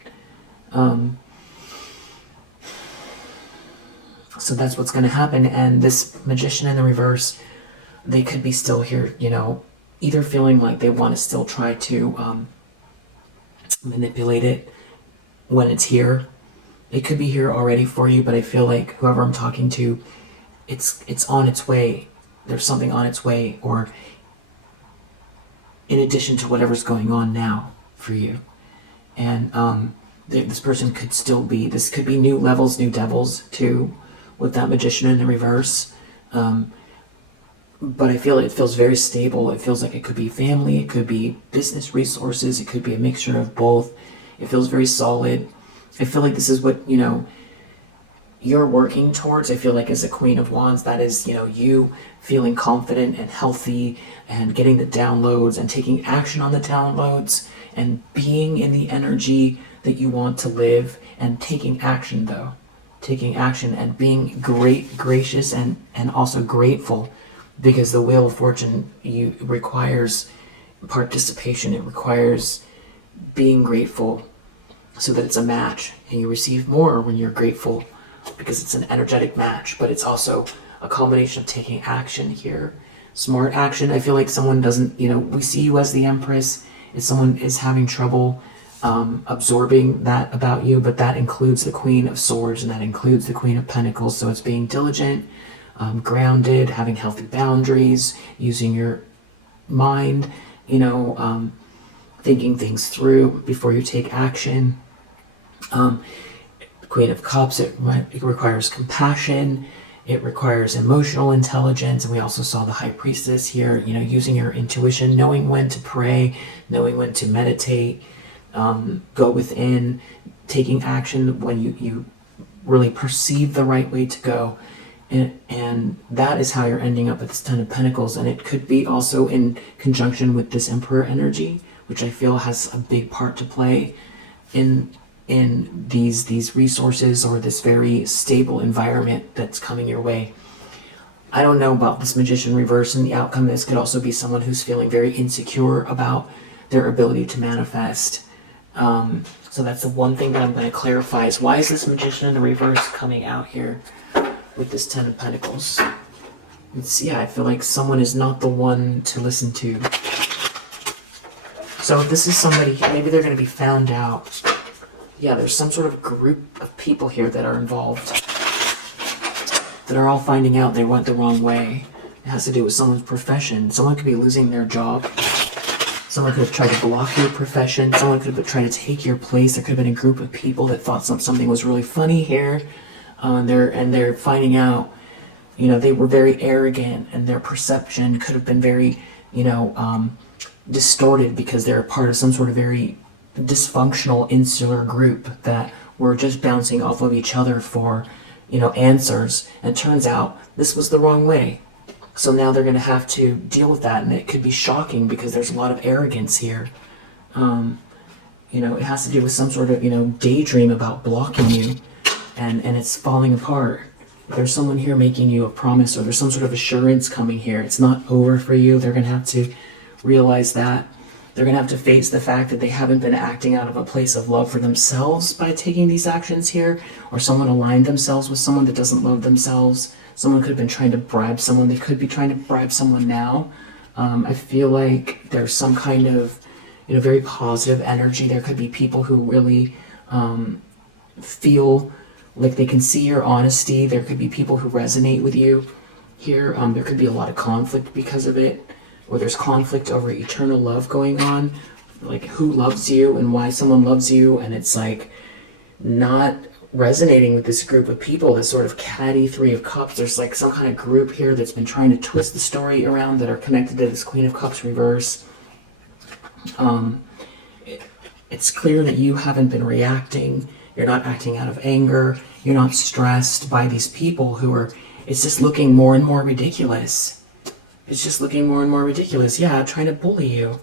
So that's what's going to happen. And this Magician in the reverse, they could be still here, you know, either feeling like they want to still try to manipulate it when it's here. It could be here already for you, but I feel like whoever I'm talking to, it's on its way. There's something on its way, or in addition to whatever's going on now for you. And this person could still be, this could be new levels, new devils too, with that Magician in the reverse. But I feel it feels very stable. It feels like it could be family, it could be business resources, it could be a mixture of both. It feels very solid. I feel like this is what, you're working towards. I feel like as a Queen of Wands, that is, you feeling confident and healthy and getting the downloads and taking action on the downloads and being in the energy that you want to live and taking action though. Taking action and being gracious and also grateful, because the Wheel of Fortune requires participation. It requires being grateful so that it's a match and you receive more when you're grateful, because it's an energetic match, but it's also a combination of taking action here. Smart action. I feel like someone doesn't, we see you as the Empress. If someone is having trouble absorbing that about you, but that includes the Queen of Swords and that includes the Queen of Pentacles. So it's being diligent, grounded, having healthy boundaries, using your mind, thinking things through before you take action. Queen of Cups, it requires compassion, it requires emotional intelligence, and we also saw the High Priestess here, using your intuition, knowing when to pray, knowing when to meditate, go within, taking action when you really perceive the right way to go. And that is how you're ending up at this Ten of Pentacles, and it could be also in conjunction with this Emperor energy, which I feel has a big part to play in these resources or this very stable environment that's coming your way. I don't know about this Magician reverse and the outcome. This could also be someone who's feeling very insecure about their ability to manifest. So that's the one thing that I'm going to clarify is, why is this Magician in the reverse coming out here with this Ten of Pentacles? I feel like someone is not the one to listen to. So if this is somebody, maybe they're going to be found out. Yeah, there's some sort of group of people here that are involved, that are all finding out they went the wrong way. It has to do with someone's profession. Someone could be losing their job. Someone could have tried to block your profession. Someone could have tried to take your place. There could have been a group of people that thought something was really funny here. They're finding out, they were very arrogant, and their perception could have been very, distorted, because they're part of some sort of very dysfunctional insular group that were just bouncing off of each other for answers, and it turns out this was the wrong way. So now they're going to have to deal with that, and it could be shocking because there's a lot of arrogance here. It has to do with some sort of daydream about blocking you, and it's falling apart. There's someone here making you a promise, or there's some sort of assurance coming here. It's not over for you. They're going to have to realize that. They're going to have to face the fact that they haven't been acting out of a place of love for themselves by taking these actions here, or someone aligned themselves with someone that doesn't love themselves. Someone could have been trying to bribe someone. They could be trying to bribe someone now. I feel like there's some kind of, very positive energy. There could be people who really feel like they can see your honesty. There could be people who resonate with you here. There could be a lot of conflict because of it. Or there's conflict over eternal love going on, like who loves you and why someone loves you, and it's like not resonating with this group of people, this sort of catty Three of Cups. There's like some kind of group here that's been trying to twist the story around, that are connected to this Queen of Cups reverse. It's clear that you haven't been reacting. You're not acting out of anger. You're not stressed by these people who are, it's just looking more and more ridiculous. It's just looking more and more ridiculous. Yeah, trying to bully you.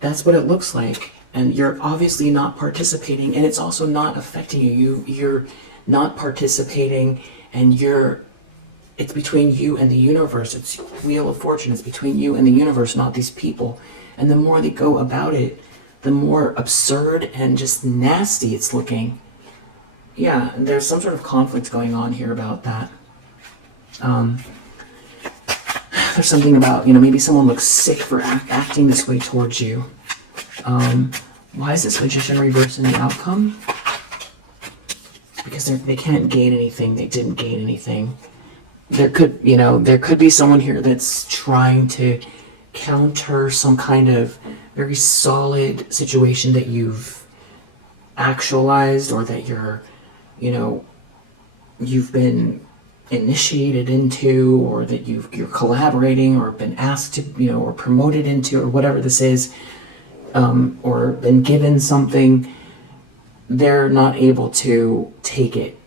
That's what it looks like. And you're obviously not participating, and it's also not affecting you. You're not participating, and it's between you and the universe. It's Wheel of Fortune. It's between you and the universe, not these people. And the more they go about it, the more absurd and just nasty it's looking. Yeah, there's some sort of conflict going on here about that. There's something about, maybe someone looks sick for acting this way towards you. Why is this Magician reverse in the outcome? Because they can't gain anything. They didn't gain anything. There could be someone here that's trying to counter some kind of very solid situation that you've actualized, or that you're, you know, you've been initiated into, or that you're collaborating or been asked to, you know, or promoted into, or whatever this is, or been given something, they're not able to take it.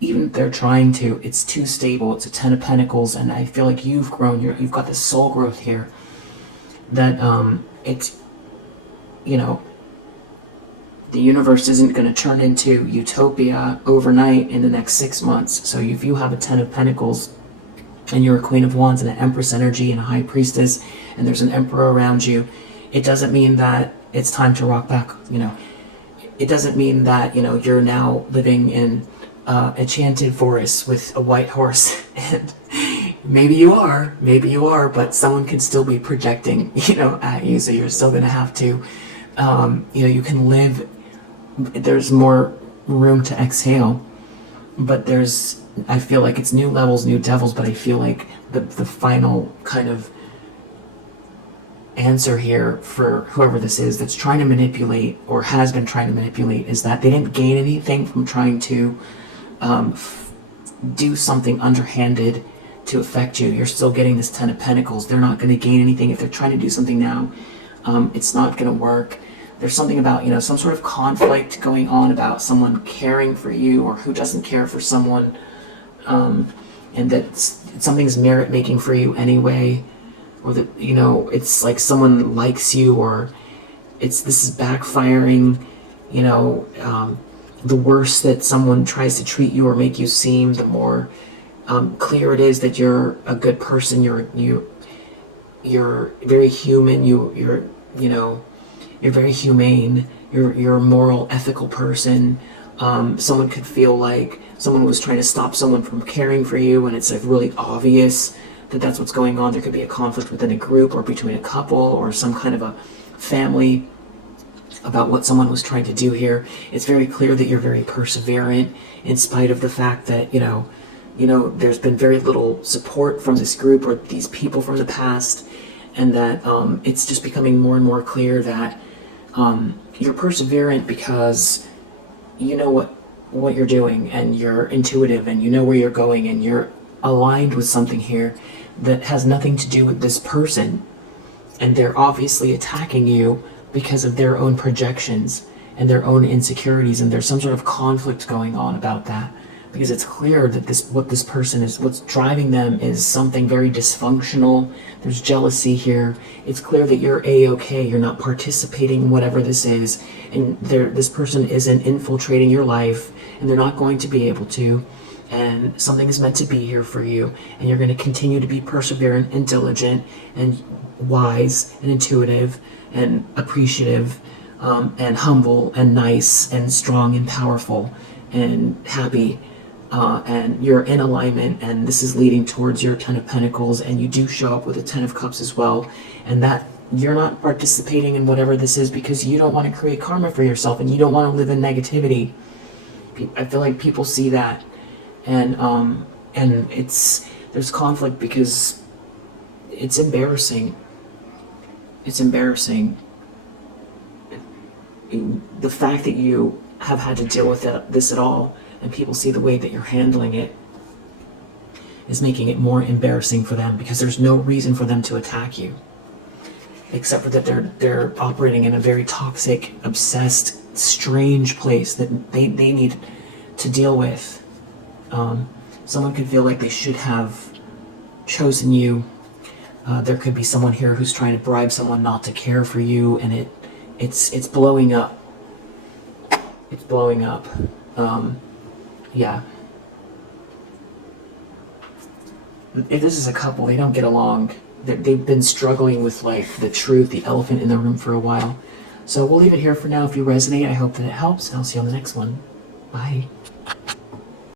Even if they're trying to, it's too stable. It's a 10 of Pentacles, and I feel like you've grown, you've got this soul growth here, that it's, you know, the universe isn't going to turn into utopia overnight in the next 6 months. So if you have a 10 of Pentacles and you're a Queen of Wands and an Empress energy and a High Priestess, and there's an Emperor around you, it doesn't mean that it's time to rock back. You know, it doesn't mean that, you know, you're now living in enchanted forests with a white horse. And maybe you are, but someone could still be projecting, you know, at you. So you're still going to have to, you know, you can live. There's more room to exhale, but there's, I feel like it's new levels, new devils, but I feel like the final kind of answer here for whoever this is that's trying to manipulate, or has been trying to manipulate, is that they didn't gain anything from trying to do something underhanded to affect you. You're still getting this 10 of Pentacles. They're not going to gain anything if they're trying to do something now. It's not going to work. There's something about, you know, some sort of conflict going on about someone caring for you or who doesn't care for someone, and that something's merit making for you anyway, or that, you know, it's like someone likes you, or this is backfiring. You know, the worse that someone tries to treat you or make you seem, the more clear it is that you're a good person. You're very human. You're you know, you're very humane. You're a moral, ethical person. Someone could feel like someone was trying to stop someone from caring for you, and it's like really obvious that that's what's going on. There could be a conflict within a group, or between a couple, or some kind of a family, about what someone was trying to do here. It's very clear that you're very perseverant, in spite of the fact that, you know, there's been very little support from this group or these people from the past, and that it's just becoming more and more clear that you're perseverant because you know what you're doing, and you're intuitive, and you know where you're going, and you're aligned with something here that has nothing to do with this person. And they're obviously attacking you because of their own projections and their own insecurities, and there's some sort of conflict going on about that, because it's clear that this person is, what's driving them is something very dysfunctional. There's jealousy here. It's clear that you're a-okay. You're not participating in whatever this is, and this person isn't infiltrating your life, and they're not going to be able to, and something is meant to be here for you, and you're going to continue to be perseverant and diligent and wise and intuitive and appreciative, and humble and nice and strong and powerful and happy, and you're in alignment, and this is leading towards your 10 of Pentacles, and you do show up with a 10 of Cups as well, and that you're not participating in whatever this is because you don't want to create karma for yourself, and you don't want to live in negativity. I feel like people see that, and there's conflict because it's embarrassing. It's embarrassing. The fact that you have had to deal with this at all, and people see the way that you're handling it, is making it more embarrassing for them, because there's no reason for them to attack you, except for that they're operating in a very toxic, obsessed, strange place that they need to deal with. Someone could feel like they should have chosen you. There could be someone here who's trying to bribe someone not to care for you, and it's blowing up. It's blowing up. Yeah. If this is a couple, they don't get along. They've been struggling with, like, the truth, the elephant in the room, for a while. So we'll leave it here for now. If you resonate, I hope that it helps, and I'll see you on the next one. Bye.